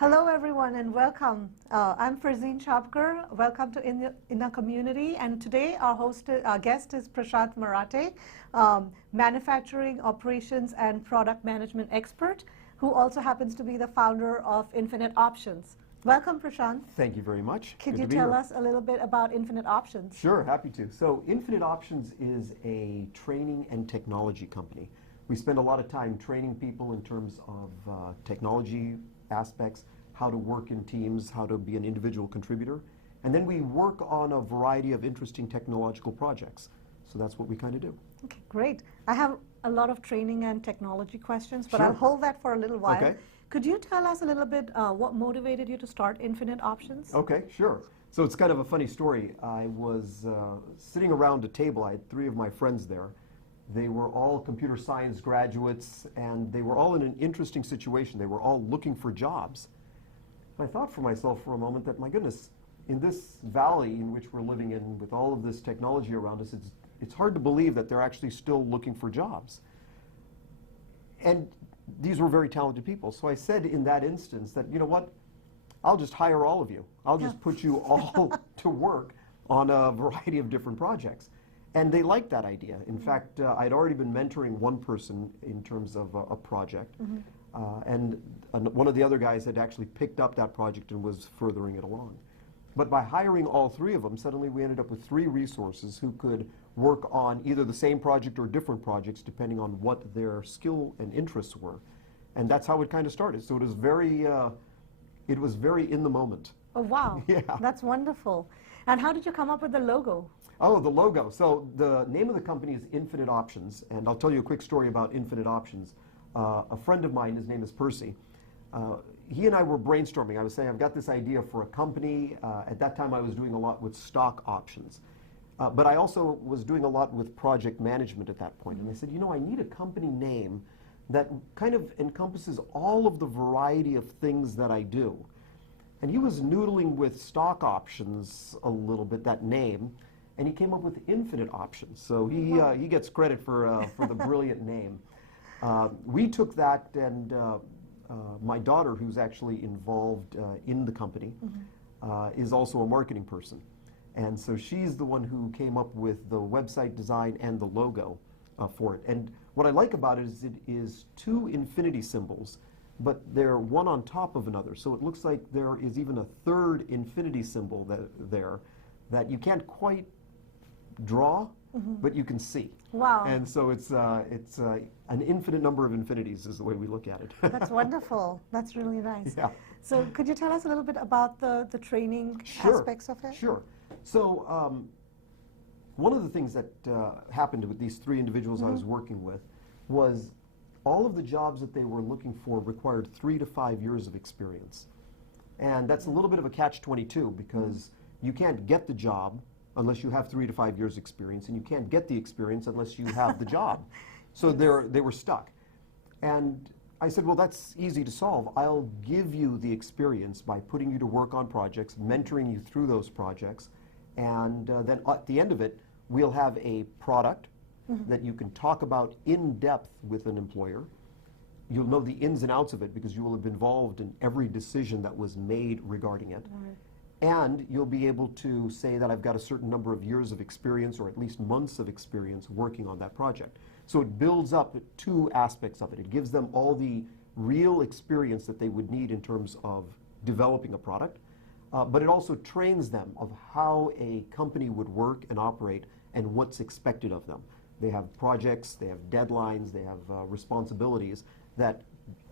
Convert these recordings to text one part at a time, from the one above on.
Hello, everyone, and welcome. I'm Ferzeen Chhapgar. Welcome to In a Community. And today, our guest is Prashant Marathay, manufacturing, operations, and product management expert, who also happens to be the founder of Infinite Options. Welcome, Prashant. Thank you very much. Could you tell us a little bit about Infinite Options? Sure, happy to. So Infinite Options is a training and technology company. We spend a lot of time training people in terms of technology aspects, how to work in teams, how to be an individual contributor. And then we work on a variety of interesting technological projects. So that's what we kind of do. Okay, great. I have a lot of training and technology questions, but Sure. I'll hold that for a little while. Okay. Could you tell us a little bit what motivated you to start Infinite Options? Okay, sure. So it's kind of a funny story. I was sitting around a table. I had 3 of my friends there. They were all computer science graduates, and they were all in an interesting situation. They were all looking for jobs. And I thought for myself for a moment that, my goodness, in this valley in which we're living in, with all of this technology around us, it's hard to believe that they're actually still looking for jobs. And these were very talented people. So I said in that instance that, you know what, I'll just hire all of you. I'll just put you all to work on a variety of different projects. And they liked that idea. In fact, I'd already been mentoring one person in terms of a project. And one of the other guys had actually picked up that project and was furthering it along. But by hiring all 3 of them, suddenly we ended up with 3 resources who could work on either the same project or different projects depending on what their skill and interests were. And that's how it kind of started. So it was very in the moment. Oh, wow. Yeah. That's wonderful. And how did you come up with the logo? Oh, the logo. So the name of the company is Infinite Options, and I'll tell you a quick story about Infinite Options. A friend of mine, his name is Percy, he and I were brainstorming. I was saying, I've got this idea for a company. At that time, I was doing a lot with stock options. But I also was doing a lot with project management at that point. And I said, you know, I need a company name that kind of encompasses all of the variety of things that I do. And he was noodling with stock options a little bit, that name, and he came up with Infinite Options. So he gets credit for the brilliant name. We took that, and my daughter, who's actually involved in the company, is also a marketing person. And so she's the one who came up with the website design and the logo for it. And what I like about it is 2 infinity symbols, but they're one on top of another. So it looks like there is even a 3rd infinity symbol that you can't quite draw, but you can see. Wow. And so it's an infinite number of infinities is the way we look at it. That's wonderful. That's really nice. Yeah. So could you tell us a little bit about the training aspects of it? Sure. So one of the things that happened with these 3 individuals I was working with was all of the jobs that they were looking for required 3 to 5 years of experience. And that's a little bit of a catch-22 because you can't get the job unless you have 3 to 5 years experience, and you can't get the experience unless you have the job. So they were stuck. And I said, well, that's easy to solve. I'll give you the experience by putting you to work on projects, mentoring you through those projects, and then at the end of it, we'll have a product that you can talk about in depth with an employer. You'll know the ins and outs of it because you will have been involved in every decision that was made regarding it. Right. And you'll be able to say that I've got a certain number of years of experience or at least months of experience working on that project. So it builds up 2 aspects of it. It gives them all the real experience that they would need in terms of developing a product, but it also trains them of how a company would work and operate and what's expected of them. They have projects, they have deadlines, they have responsibilities that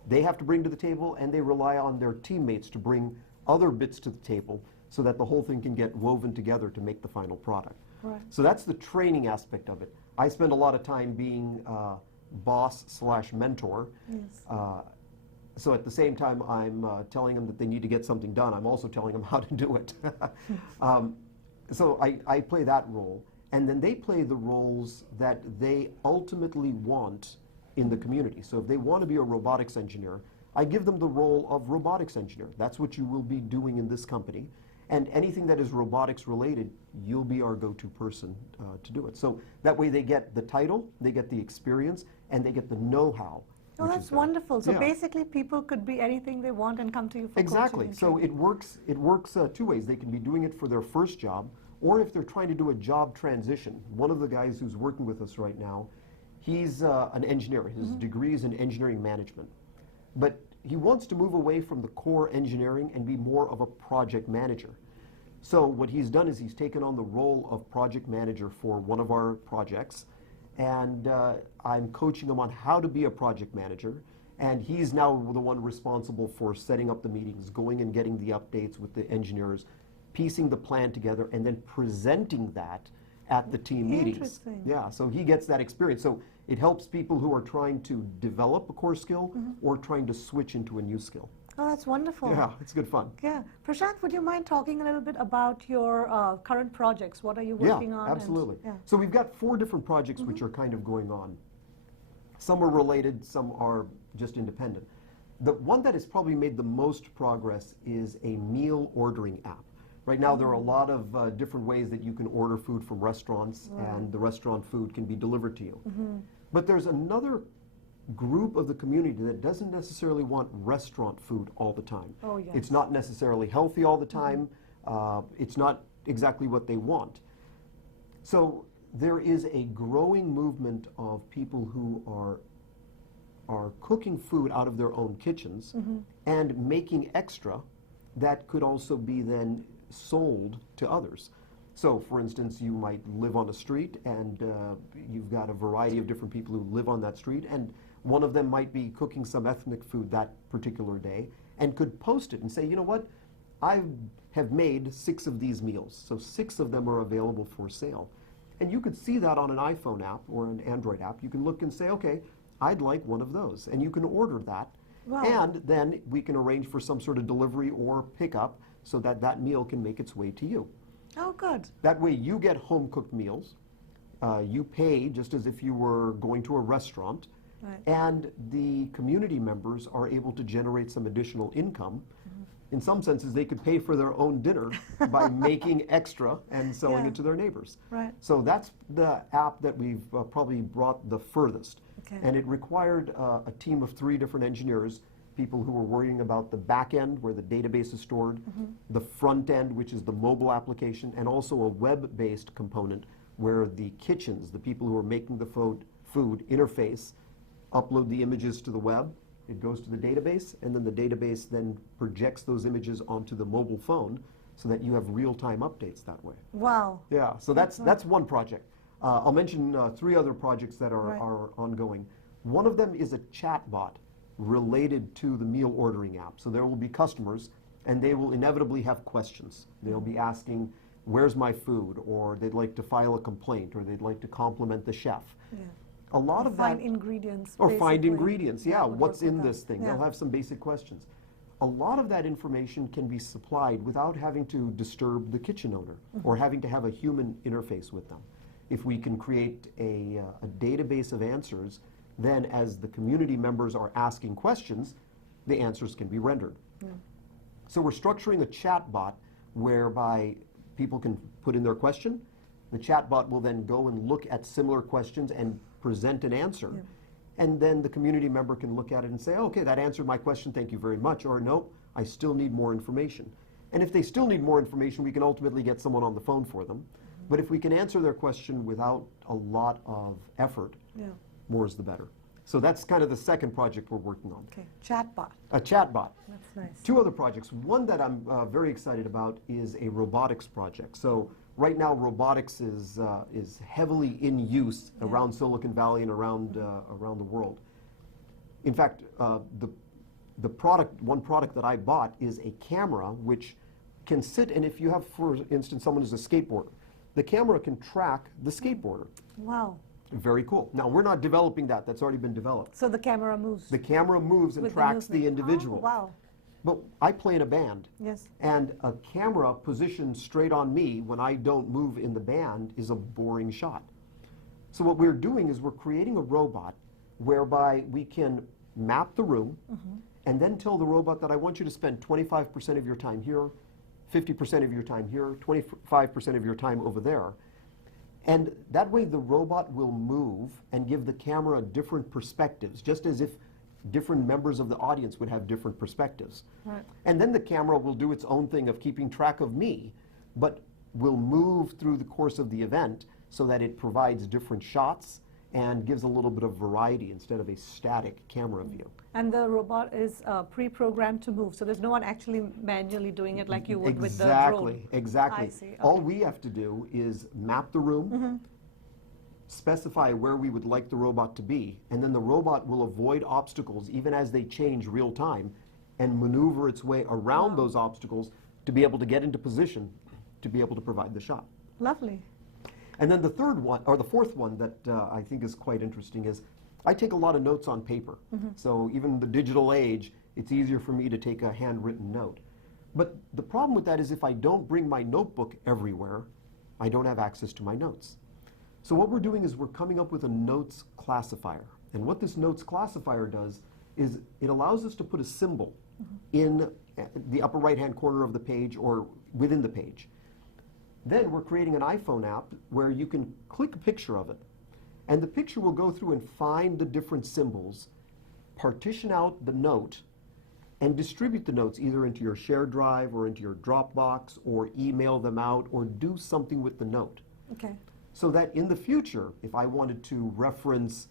they have to bring to the table, and they rely on their teammates to bring other bits to the table so that the whole thing can get woven together to make the final product. Right. So that's the training aspect of it. I spend a lot of time being boss/mentor. Yes. So at the same time I'm telling them that they need to get something done, I'm also telling them how to do it. So I play that role. And then they play the roles that they ultimately want in the community. So if they want to be a robotics engineer, I give them the role of robotics engineer. That's what you will be doing in this company. And anything that is robotics related, you'll be our go-to person to do it. So that way they get the title, they get the experience, and they get the know-how Oh, which that's is, wonderful. So yeah. basically, people could be anything they want and come to you for Exactly. coaching and So training. it works two ways. They can be doing it for their first job, or if they're trying to do a job transition. One of the guys who's working with us right now, he's an engineer. His degree is in engineering management. But he wants to move away from the core engineering and be more of a project manager. So what he's done is he's taken on the role of project manager for one of our projects, and I'm coaching him on how to be a project manager, and he's now the one responsible for setting up the meetings, going and getting the updates with the engineers, piecing the plan together, and then presenting that at the team meetings. Interesting. Yeah, so he gets that experience. So it helps people who are trying to develop a core skill or trying to switch into a new skill. Oh, that's wonderful. Yeah, it's good fun. Yeah. Prashant, would you mind talking a little bit about your current projects? What are you working on? Yeah, absolutely. Yeah. So we've got 4 different projects which are kind of going on. Some are related, some are just independent. The one that has probably made the most progress is a meal ordering app. Right now there are a lot of different ways that you can order food from restaurants, and the restaurant food can be delivered to you. But there's another group of the community that doesn't necessarily want restaurant food all the time. Oh, yes. It's not necessarily healthy all the time. It's not exactly what they want. So there is a growing movement of people who are cooking food out of their own kitchens and making extra that could also be then sold to others. So, for instance, you might live on a street and you've got a variety of different people who live on that street, and one of them might be cooking some ethnic food that particular day and could post it and say, you know what, I have made 6 of these meals, so 6 of them are available for sale. And you could see that on an iPhone app or an Android app. You can look and say, okay, I'd like one of those, and you can order that. Wow. And then we can arrange for some sort of delivery or pickup so that that meal can make its way to you. Oh, good. That way you get home-cooked meals. You pay just as if you were going to a restaurant. Right. And the community members are able to generate some additional income. In some senses, they could pay for their own dinner by making extra and selling Yeah. it to their neighbors. Right. So that's the app that we've probably brought the furthest. Okay. And it required a team of 3 different engineers, people who were worrying about the back end where the database is stored, the front end, which is the mobile application, and also a web-based component where the kitchens, the people who are making the food interface, upload the images to the web. It goes to the database, and then the database then projects those images onto the mobile phone so that you have real-time updates that way. Wow. Yeah, so that's one project. I'll mention 3 other projects that Right. are ongoing. One of them is a chatbot related to the meal ordering app. So there will be customers, and they will inevitably have questions. They'll be asking, where's my food? Or they'd like to file a complaint, or they'd like to compliment the chef. Yeah. A lot Or of find that, ingredients. or find basically. ingredients, yeah, would what's work in with this them. thing? Yeah. They'll have some basic questions. A lot of that information can be supplied without having to disturb the kitchen owner or having to have a human interface with them. If we can create a database of answers, then as the community members are asking questions, the answers can be rendered. So we're structuring a chat bot whereby people can put in their question. The chat bot will then go and look at similar questions and present an answer. Yeah. And then the community member can look at it and say, okay, that answered my question, thank you very much, or no, I still need more information. And if they still need more information, we can ultimately get someone on the phone for them. But if we can answer their question without a lot of effort, Yeah. more is the better. So that's kind of the second project we're working on. Okay. Chatbot. A chatbot. That's nice. 2 other projects. One that I'm very excited about is a robotics project. So right now, robotics is heavily in use around Silicon Valley and around the world. In fact, one product that I bought is a camera which can sit, and if you have, for instance, someone who's a skateboarder, the camera can track the skateboarder. Wow. Very cool. Now, we're not developing that. That's already been developed. So the camera moves. The camera moves and with tracks the movement. individual. Oh, wow. But I play in a band. Yes. And a camera positioned straight on me when I don't move in the band is a boring shot. So what we're doing is we're creating a robot whereby we can map the room and then tell the robot that I want you to spend 25% of your time here, 50% of your time here, 25% of your time over there. And that way the robot will move and give the camera different perspectives, just as if different members of the audience would have different perspectives. Right. And then the camera will do its own thing of keeping track of me, but will move through the course of the event so that it provides different shots and gives a little bit of variety instead of a static camera view. And the robot is pre-programmed to move, so there's no one actually manually doing it like you would with the drone. Exactly. I see. All Okay. we have to do is map the room, specify where we would like the robot to be, and then the robot will avoid obstacles even as they change real time and maneuver its way around those obstacles to be able to get into position to be able to provide the shot. Lovely. And then the third one, or the fourth one that I think is quite interesting is I take a lot of notes on paper. So even in the digital age, it's easier for me to take a handwritten note. But the problem with that is if I don't bring my notebook everywhere, I don't have access to my notes. So what we're doing is we're coming up with a notes classifier. And what this notes classifier does is it allows us to put a symbol in the upper right-hand corner of the page or within the page. Then we're creating an iPhone app where you can click a picture of it, and the picture will go through and find the different symbols, partition out the note, and distribute the notes either into your shared drive or into your Dropbox or email them out or do something with the note. Okay. So that in the future, if I wanted to reference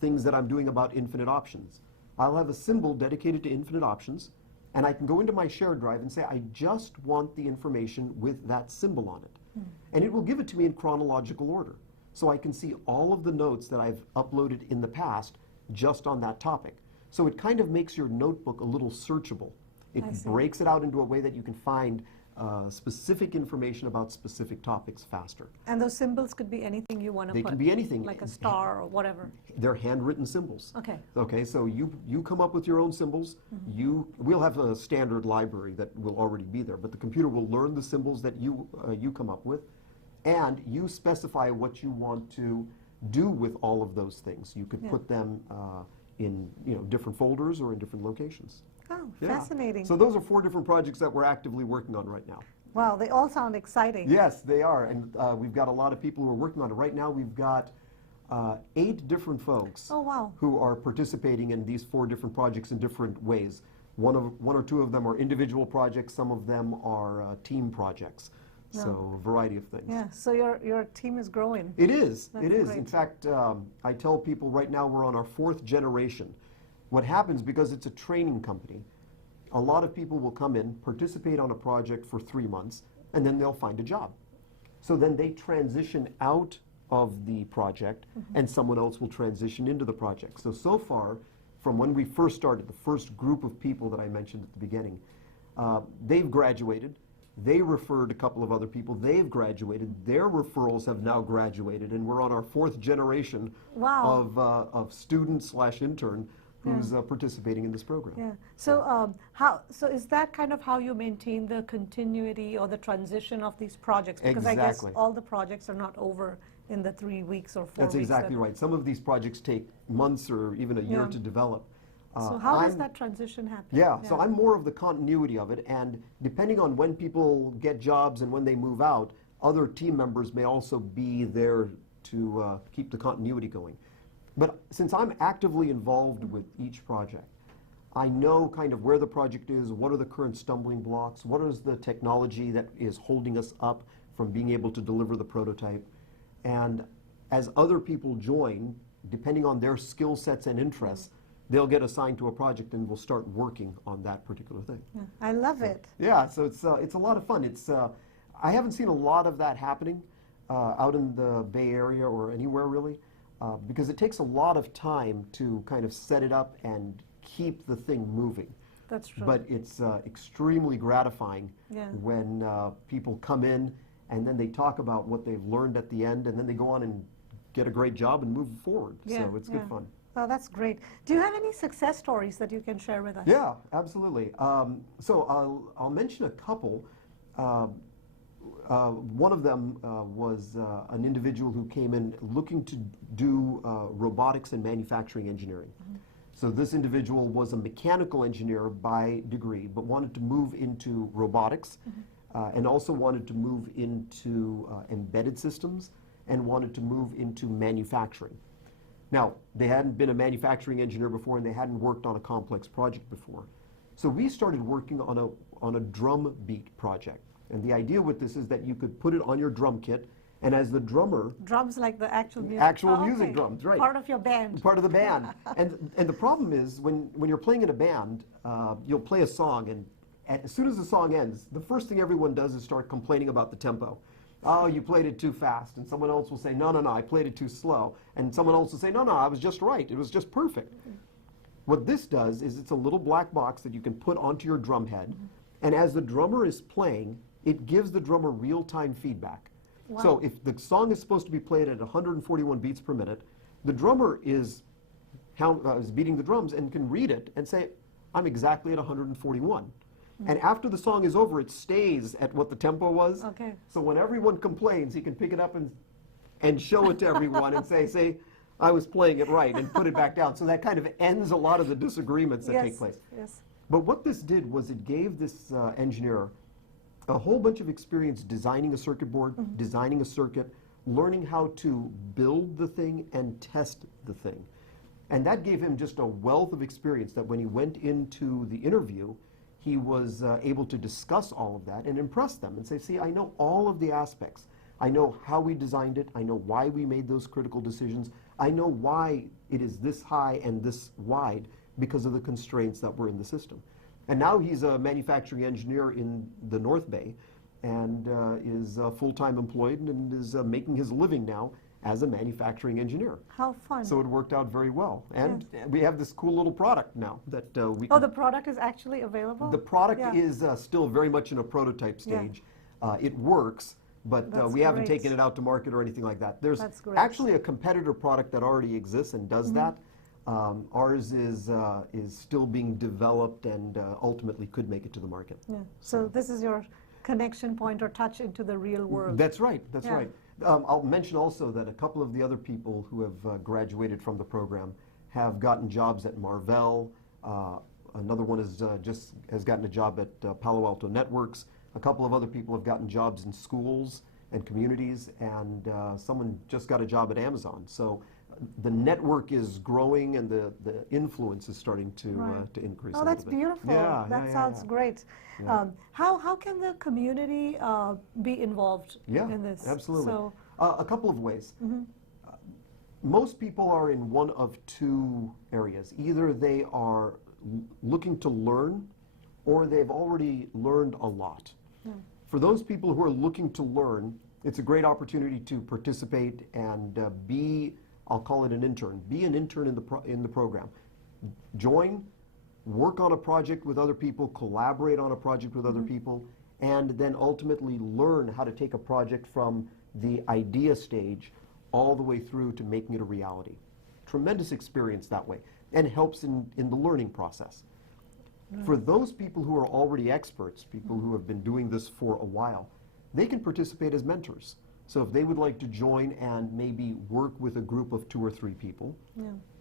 things that I'm doing about infinite options, I'll have a symbol dedicated to infinite options, and I can go into my shared drive and say, I just want the information with that symbol on it. And it will give it to me in chronological order. So I can see all of the notes that I've uploaded in the past just on that topic. So it kind of makes your notebook a little searchable. It I see. breaks it out into a way that you can find specific information about specific topics faster. And those symbols could be anything you want to They put. can be anything. Like a star or whatever. They're handwritten symbols. Okay. Okay, so you come up with your own symbols. We'll have a standard library that will already be there, but the computer will learn the symbols that you come up with, and you specify what you want to do with all of those things. You could put them in different folders or in different locations. Oh, Yeah. fascinating. So those are 4 different projects that we're actively working on right now. Wow, they all sound exciting. Yes, they are, and we've got a lot of people who are working on it. Right now we've got 8 different folks Oh, wow. who are participating in these 4 different projects in different ways. One or two of them are individual projects, some of them are team projects. So a variety of things. Yeah, so your team is growing. It is. That's It is. great. In fact, I tell people right now we're on our 4th generation. What happens, because it's a training company, a lot of people will come in, participate on a project for 3 months, and then they'll find a job. So then they transition out of the project, and someone else will transition into the project. So far, from when we first started, the first group of people that I mentioned at the beginning, they've graduated. They referred a couple of other people. They've graduated. Their referrals have now graduated, and we're on our 4th generation Wow. of student/intern who's participating in this program. Yeah. So so is that kind of how you maintain the continuity or the transition of these projects? Because I guess Exactly. all the projects are not over in the 3 weeks or 4 That's weeks. exactly right. Some of these projects take months or even a year Yeah. to develop. So how does I'm- that transition happen? Yeah, so I'm more of the continuity of it, and depending on when people get jobs and when they move out, other team members may also be there to keep the continuity going. But since I'm actively involved with each project, I know kind of where the project is, what are the current stumbling blocks, what is the technology that is holding us up from being able to deliver the prototype. And as other people join, depending on their skill sets and interests, they'll get assigned to a project and we'll start working on that particular thing. Yeah. I love it. Yeah, so it's a lot of fun. I haven't seen a lot of that happening out in the Bay Area or anywhere really, because it takes a lot of time to kind of set it up and keep the thing moving. That's true. But it's extremely gratifying Yeah. when people come in and then they talk about what they've learned at the end, and then they go on and get a great job and move forward. Yeah, So it's yeah. good fun. Oh, that's great. Do you have any success stories that you can share with us? Yeah, absolutely. So I'll mention a couple. One of them was an individual who came in looking to do robotics and manufacturing engineering. So this individual was a mechanical engineer by degree, but wanted to move into robotics, and also wanted to move into embedded systems, and wanted to move into manufacturing. Now, they hadn't been a manufacturing engineer before, and they hadn't worked on a complex project before. So we started working on a drum beat project. And the idea with this is that you could put it on your drum kit, and as the drummer... Drums like the actual music? Actual music drums, right. Part of your band. Part of the band. and the problem is, when you're playing in a band, you'll play a song, and as soon as the song ends, the first thing everyone does is start complaining about the tempo. Oh, you played it too fast. And someone else will say, no, no, no, I played it too slow. And someone else will say, no, no, I was just right. It was just perfect. What this does is it's a little black box that you can put onto your drum head. And as the drummer is playing, it gives the drummer real-time feedback. Wow. So if the song is supposed to be played at 141 beats per minute, the drummer is beating the drums and can read it and say, I'm exactly at 141. And after the song is over, it stays at what the tempo was. Okay. So when everyone complains, he can pick it up and show it to everyone and say, I was playing it right, and put it back down. So that kind of ends a lot of the disagreements that take place. Yes. But what this did was it gave this engineer a whole bunch of experience designing a circuit board, designing a circuit, learning how to build the thing and test the thing. And that gave him just a wealth of experience that when he went into the interview, he was able to discuss all of that and impress them and say, see, I know all of the aspects. I know how we designed it. I know why we made those critical decisions. I know why it is this high and this wide because of the constraints that were in the system. And now he's a manufacturing engineer in the North Bay and is full-time employed and is making his living now as a manufacturing engineer. How fun. So it worked out very well. And we have this cool little product now that we Oh, the product is actually available? The product is still very much in a prototype stage. It works, but we haven't taken it out to market or anything like that. There's actually a competitor product that already exists and does that. Ours is still being developed and ultimately could make it to the market. Yeah. So this is your connection point or touch into the real world. That's right. That's right. I'll mention also that a couple of the other people who have graduated from the program have gotten jobs at Marvell. Another one has gotten a job at Palo Alto Networks. A couple of other people have gotten jobs in schools and communities, and someone just got a job at Amazon. So the network is growing, and the influence is starting to increase. Oh, that's beautiful. Yeah, that sounds great. Yeah. How can the community be involved in this? Yeah, absolutely. So, a couple of ways. Most people are in one of two areas. Either they are looking to learn, or they've already learned a lot. For those people who are looking to learn, it's a great opportunity to participate and be, I'll call it an intern. Be an intern in the program. Join, work on a project with other people, collaborate on a project with other people, and then ultimately learn how to take a project from the idea stage all the way through to making it a reality. Tremendous experience that way, and helps in the learning process. For those people who are already experts, people who have been doing this for a while, they can participate as mentors. So if they would like to join and maybe work with a group of 2 or 3 people,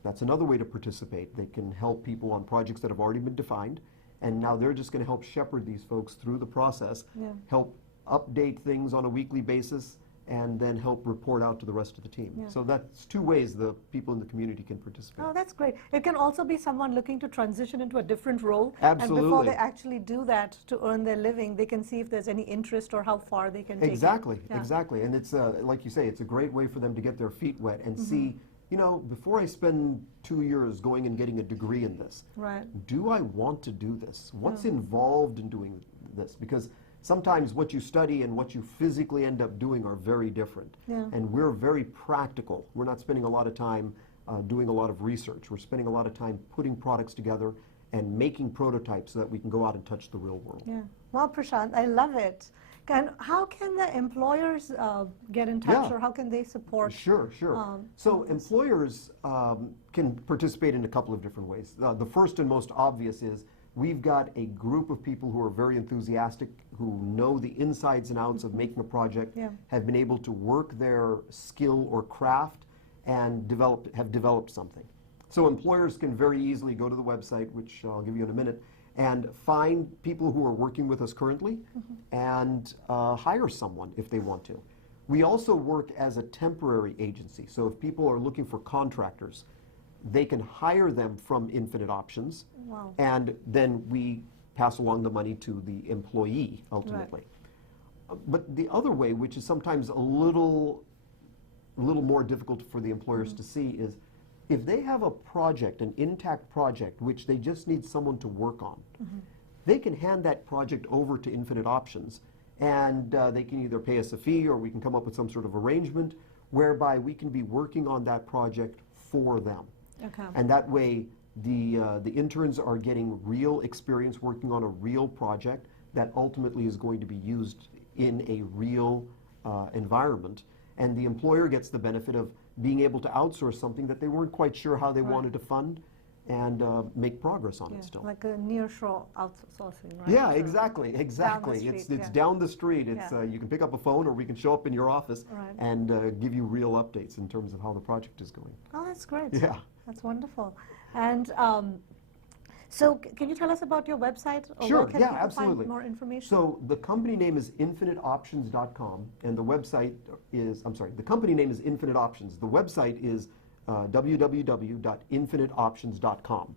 that's another way to participate. They can help people on projects that have already been defined, and now they're just going to help shepherd these folks through the process, help update things on a weekly basis, and then help report out to the rest of the team. So that's 2 ways the people in the community can participate. Oh, that's great. It can also be someone looking to transition into a different role. Absolutely. And before they actually do that to earn their living, they can see if there's any interest or how far they can take it. Exactly. And it's, like you say, it's a great way for them to get their feet wet and see, you know, before I spend 2 years going and getting a degree in this, do I want to do this? What's involved in doing this? Because sometimes what you study and what you physically end up doing are very different. And we're very practical. We're not spending a lot of time doing a lot of research. We're spending a lot of time putting products together and making prototypes so that we can go out and touch the real world. Well, Prashant, I love it. And how can the employers get in touch, or how can they support? Sure. So employers can participate in a couple of different ways. The first and most obvious is we've got a group of people who are very enthusiastic, who know the insides and outs of making a project, have been able to work their skill or craft and have developed something. So employers can very easily go to the website, which I'll give you in a minute, and find people who are working with us currently and hire someone if they want to. We also work as a temporary agency. So if people are looking for contractors, they can hire them from Infinite Options, Wow. and then we pass along the money to the employee ultimately. But the other way, which is sometimes a little more difficult for the employers to see, is if they have a project, an intact project, which they just need someone to work on, they can hand that project over to Infinite Options, and they can either pay us a fee or we can come up with some sort of arrangement whereby we can be working on that project for them. Okay. And that way, the interns are getting real experience working on a real project that ultimately is going to be used in a real environment. And the employer gets the benefit of being able to outsource something that they weren't quite sure how they wanted to fund and make progress on it still. Like a nearshore outsourcing, right? Yeah, So exactly. street, It's yeah. down the street. It's Yeah. you can pick up a phone, or we can show up in your office Right. and give you real updates in terms of how the project is going. Oh, that's great. Yeah. That's wonderful. And so can you tell us about your website? Or Sure, where can yeah, people absolutely. find more information? So the company name is infiniteoptions.com, and the website is, I'm sorry, the company name is Infinite Options. The website is www.infiniteoptions.com.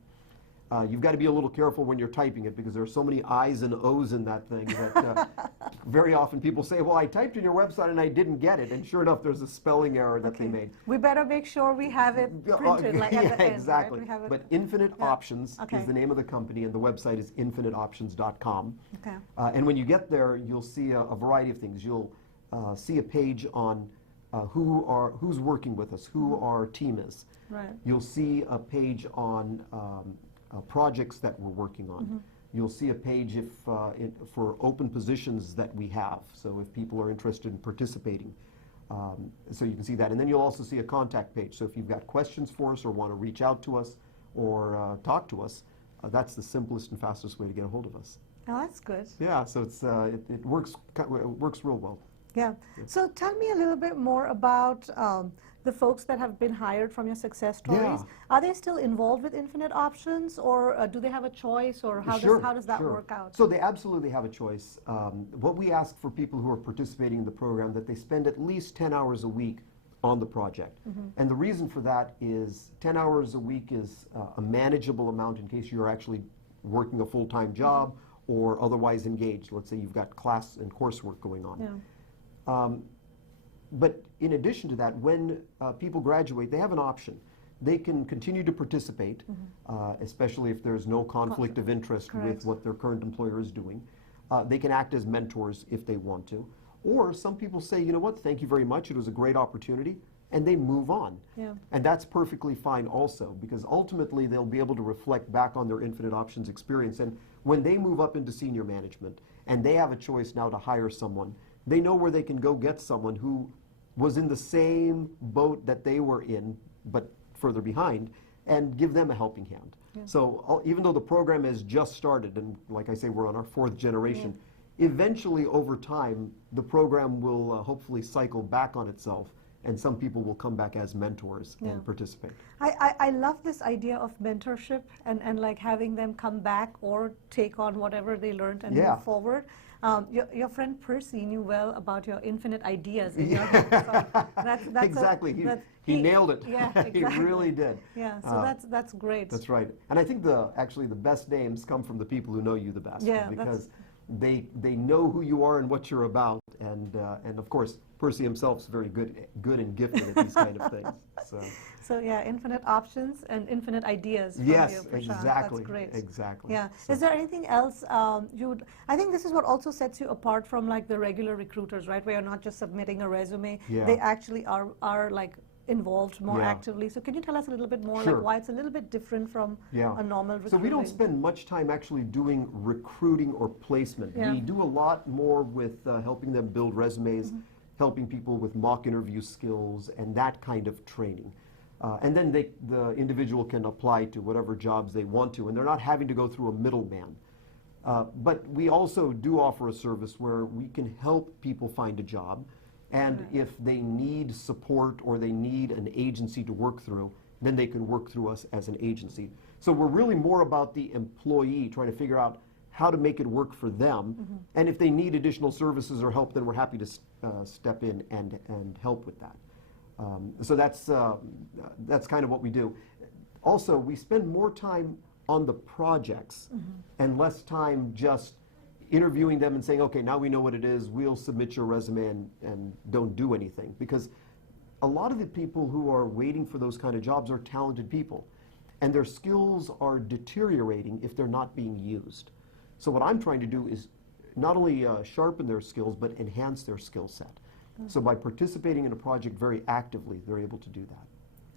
You've got to be a little careful when you're typing it because there are so many I's and O's in that thing that very often people say, well, I typed in your website and I didn't get it. And sure enough, there's a spelling error that they made. We better make sure we have it printed like at the end, exactly. right? We have it. But Infinite Options Okay. is the name of the company, and the website is infiniteoptions.com. Okay. And when you get there, you'll see a variety of things. You'll see a page on who's working with us, who our team is. Right. You'll see a page on projects that we're working on. You'll see a page for open positions that we have, so if people are interested in participating. So you can see that. And then you'll also see a contact page. So if you've got questions for us or want to reach out to us or talk to us, that's the simplest and fastest way to get a hold of us. Oh, that's good. Yeah, so it works real well. Yeah. So tell me a little bit more about the folks that have been hired from your success stories. Yeah. Are they still involved with Infinite Options, or do they have a choice, or how does that work out? So they absolutely have a choice. What we ask for people who are participating in the program, that they spend at least 10 hours a week on the project. And the reason for that is 10 hours a week is a manageable amount in case you're actually working a full-time job or otherwise engaged. Let's say you've got class and coursework going on. Yeah. But in addition to that, when people graduate, they have an option. They can continue to participate, especially if there's no conflict of interest Correct. with what their current employer is doing. They can act as mentors if they want to. Or some people say, you know what, thank you very much, it was a great opportunity, and they move on. Yeah. And that's perfectly fine also, because ultimately they'll be able to reflect back on their Infinite Options experience. And when they move up into senior management, and they have a choice now to hire someone, they know where they can go get someone who was in the same boat that they were in, but further behind, and give them a helping hand. Yeah. So even though the program has just started, and like I say, we're on our 4th generation, eventually over time, the program will hopefully cycle back on itself, and some people will come back as mentors and participate. I love this idea of mentorship and like having them come back or take on whatever they learned and move forward. Your friend Percy knew well about your infinite ideas in your head. So that's exactly. He nailed it. Yeah, exactly. He really did. Yeah, so that's great. That's right. And I think actually the best names come from the people who know you the best. Yeah, because they know who you are and what you're about. And of course, Percy himself is very good and gifted at these kind of things. So yeah, infinite options and infinite ideas from yes, you, Prashant. exactly. That's great. Exactly. Yeah. So. Is there anything else you would? I think this is what also sets you apart from like the regular recruiters, right? Where you're not just submitting a resume. Yeah. They actually are like involved more actively. So can you tell us a little bit more like why it's a little bit different from a normal recruiting? So we don't spend much time actually doing recruiting or placement. Yeah. We do a lot more with helping them build resumes, helping people with mock interview skills and that kind of training. And then the individual can apply to whatever jobs they want to, and they're not having to go through a middleman. But we also do offer a service where we can help people find a job, and if they need support or they need an agency to work through, then they can work through us as an agency. So we're really more about the employee, trying to figure out how to make it work for them. And if they need additional services or help, then we're happy to step in and help with that. So that's kind of what we do. Also, we spend more time on the projects and less time just interviewing them and saying, okay, now we know what it is, we'll submit your resume and don't do anything. Because a lot of the people who are waiting for those kind of jobs are talented people, and their skills are deteriorating if they're not being used. So what I'm trying to do is not only sharpen their skills, but enhance their skill set. So by participating in a project very actively, they're able to do that.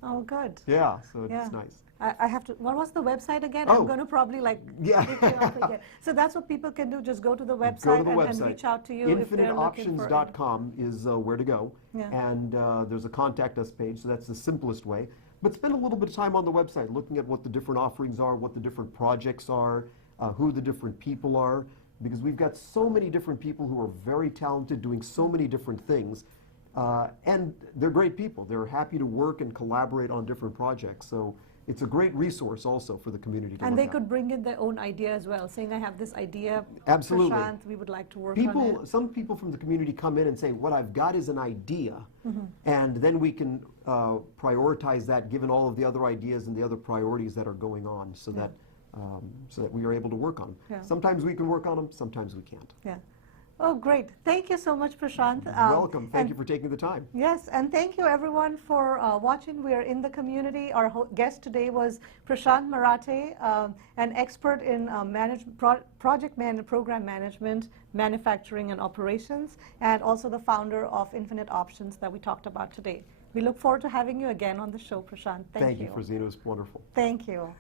Oh, good. Yeah, so it's nice. I have to, what was the website again? Oh. I'm going to probably like, so that's what people can do, just go to the website, Go to the website. And reach out to you if they're looking for it. InfiniteOptions.com is where to go. And there's a contact us page, so that's the simplest way. But spend a little bit of time on the website looking at what the different offerings are, what the different projects are, who the different people are, because we've got so many different people who are very talented doing so many different things. And they're great people. They're happy to work and collaborate on different projects. So it's a great resource also for the community to And they look could bring in their own idea as well, saying, I have this idea, Absolutely. Prashant, we would like to work on it. Some people from the community come in and say, what I've got is an idea, and then we can prioritize that given all of the other ideas and the other priorities that are going on so that we are able to work on them. Sometimes we can work on them, sometimes we can't. Oh, great. Thank you so much, Prashant. Welcome. Thank you for taking the time. Yes, and thank you everyone for watching. We are in the community. Our guest today was Prashant Marathay, an expert in program management, manufacturing, and operations, and also the founder of Infinite Options that we talked about today. We look forward to having you again on the show, Prashant. Thank you. Thank you, Ferzeen. It was wonderful. Thank you.